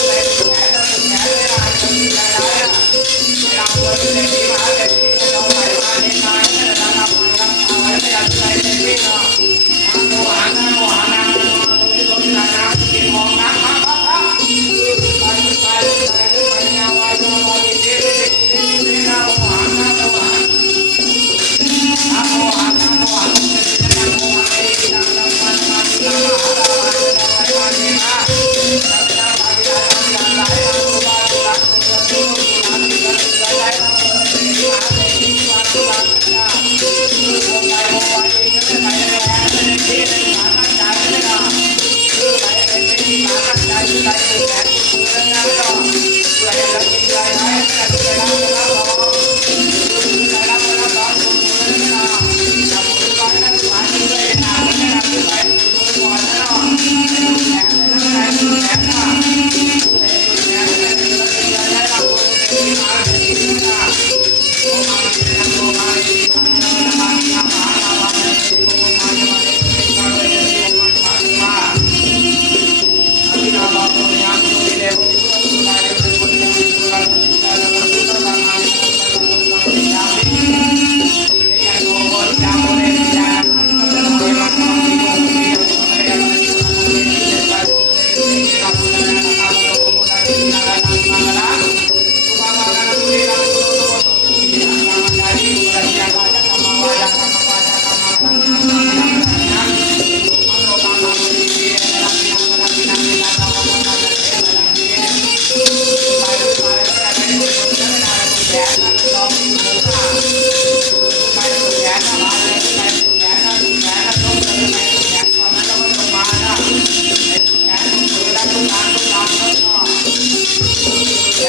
Thank you.